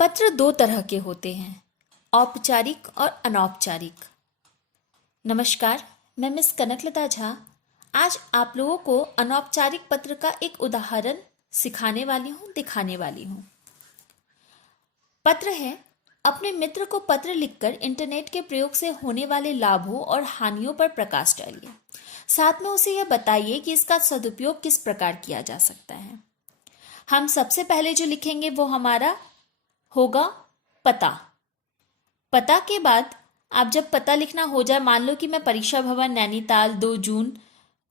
पत्र दो तरह के होते हैं, औपचारिक और अनौपचारिक। नमस्कार, मैं मिस कनकलता झा आज आप लोगों को अनौपचारिक पत्र का एक उदाहरण सिखाने वाली हूँ, दिखाने वाली हूँ। पत्र है, अपने मित्र को पत्र लिखकर इंटरनेट के प्रयोग से होने वाले लाभों और हानियों पर प्रकाश डालिए। साथ में उसे यह बताइए कि इसका सदुपयोग किस प्रकार किया जा सकता है। हम सबसे पहले जो लिखेंगे वो हमारा होगा पता। पता के बाद आप जब पता लिखना हो जाए, मान लो कि मैं परीक्षा भवन नैनीताल 2 जून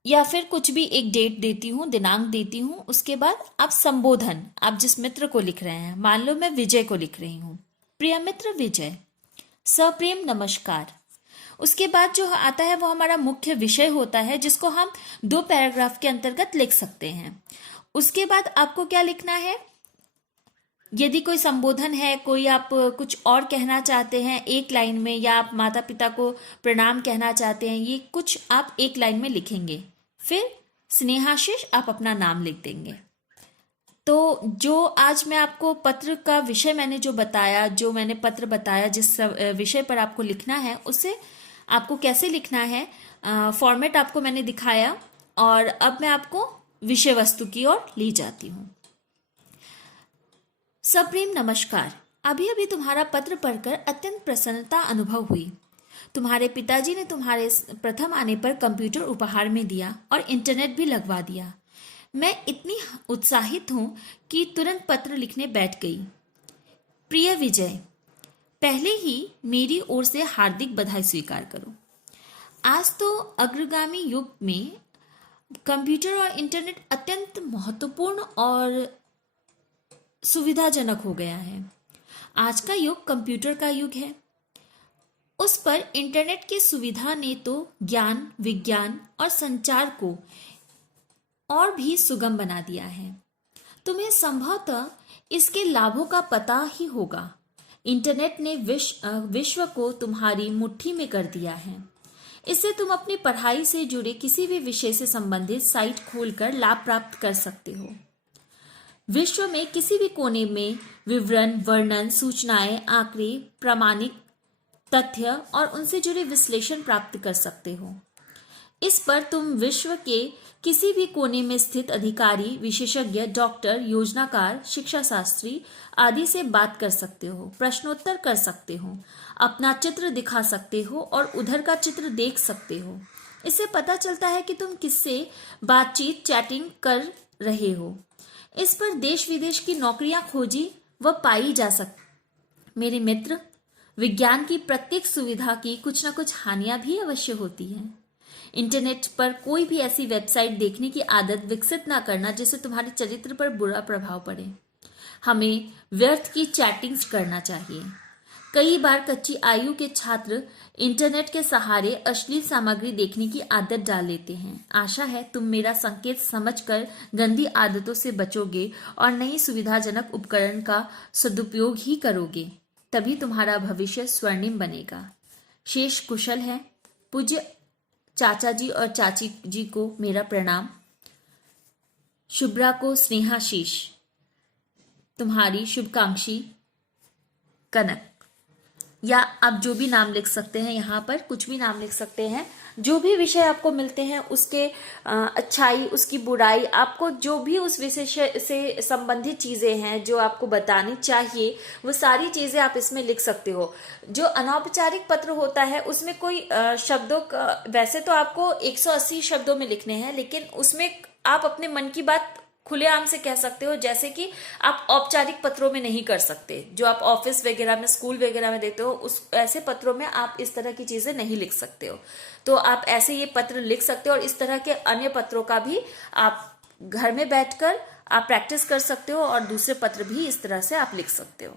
या फिर कुछ भी एक डेट देती हूँ, दिनांक देती हूँ। उसके बाद आप संबोधन, आप जिस मित्र को लिख रहे हैं, मान लो मैं विजय को लिख रही हूँ, प्रिय मित्र विजय, सप्रेम नमस्कार। उसके बाद जो आता है वो हमारा मुख्य विषय होता है, जिसको हम 2 पैराग्राफ के अंतर्गत लिख सकते हैं। उसके बाद आपको क्या लिखना है, यदि कोई संबोधन है, कोई आप कुछ और कहना चाहते हैं एक लाइन में, या आप माता पिता को प्रणाम कहना चाहते हैं, ये कुछ आप एक लाइन में लिखेंगे। फिर स्नेहाशीष आप अपना नाम लिख देंगे। तो जो आज मैं आपको पत्र का विषय मैंने जो बताया, जो मैंने पत्र बताया, जिस विषय पर आपको लिखना है, उसे आपको कैसे लिखना है, फॉर्मेट आपको मैंने दिखाया। और अब मैं आपको विषय वस्तु की ओर ले जाती हूँ। सप्रेम नमस्कार, अभी अभी तुम्हारा पत्र पढ़कर अत्यंत प्रसन्नता अनुभव हुई। तुम्हारे पिताजी ने तुम्हारे प्रथम आने पर कंप्यूटर उपहार में दिया और इंटरनेट भी लगवा दिया। मैं इतनी उत्साहित हूँ कि तुरंत पत्र लिखने बैठ गई। प्रिय विजय, पहले ही मेरी ओर से हार्दिक बधाई स्वीकार करो। आज तो अग्रगामी युग में कंप्यूटर और इंटरनेट अत्यंत महत्वपूर्ण और सुविधाजनक हो गया है। आज का युग कंप्यूटर का युग है। उस पर इंटरनेट की सुविधा ने तो ज्ञान, विज्ञान और संचार को और भी सुगम बना दिया है। तुम्हें संभवतः इसके लाभों का पता ही होगा। इंटरनेट ने विश्व को तुम्हारी मुट्ठी में कर दिया है। इससे तुम अपनी पढ़ाई से जुड़े किसी भी विषय से संबंधित साइट खोलकर लाभ प्राप्त कर सकते हो। विश्व में किसी भी कोने में विवरण, वर्णन, सूचनाएं, आंकड़े, प्रामाणिक तथ्य और उनसे जुड़े विश्लेषण प्राप्त कर सकते हो। इस पर तुम विश्व के किसी भी कोने में स्थित अधिकारी, विशेषज्ञ, डॉक्टर, योजनाकार, शिक्षा शास्त्री आदि से बात कर सकते हो, प्रश्नोत्तर कर सकते हो, अपना चित्र दिखा सकते हो और उधर का चित्र देख सकते हो। इससे पता चलता है कि तुम किससे बातचीत, चैटिंग कर रहे हो। इस पर देश विदेश की नौकरियां खोजी व पाई जा सकती। मेरे मित्र, विज्ञान की प्रत्येक सुविधा की कुछ न कुछ हानियां भी अवश्य होती हैं। इंटरनेट पर कोई भी ऐसी वेबसाइट देखने की आदत विकसित ना करना जिससे तुम्हारे चरित्र पर बुरा प्रभाव पड़े। हमें व्यर्थ की चैटिंग्स करना चाहिए। कई बार कच्ची आयु के छात्र इंटरनेट के सहारे अश्लील सामग्री देखने की आदत डाल लेते हैं। आशा है तुम मेरा संकेत समझकर गंदी आदतों से बचोगे और नई सुविधाजनक उपकरण का सदुपयोग ही करोगे। तभी तुम्हारा भविष्य स्वर्णिम बनेगा। शेष कुशल है। पूज्य चाचा जी और चाची जी को मेरा प्रणाम। शुभ्रा को स्नेहाशीष। तुम्हारी शुभकांक्षी कनक। या आप जो भी नाम लिख सकते हैं, यहाँ पर कुछ भी नाम लिख सकते हैं। जो भी विषय आपको मिलते हैं उसके अच्छाई, उसकी बुराई, आपको जो भी उस विषय से संबंधित चीज़ें हैं जो आपको बतानी चाहिए, वो सारी चीज़ें आप इसमें लिख सकते हो। जो अनौपचारिक पत्र होता है उसमें कोई शब्दों का, वैसे तो आपको 180 शब्दों में लिखने हैं, लेकिन उसमें आप अपने मन की बात खुलेआम से कह सकते हो, जैसे कि आप औपचारिक पत्रों में नहीं कर सकते। जो आप ऑफिस वगैरह में, स्कूल वगैरह में देते हो, उस ऐसे पत्रों में आप इस तरह की चीजें नहीं लिख सकते हो। तो आप ऐसे ये पत्र लिख सकते हो और इस तरह के अन्य पत्रों का भी आप घर में बैठकर आप प्रैक्टिस कर सकते हो और दूसरे पत्र भी इस तरह से आप लिख सकते हो।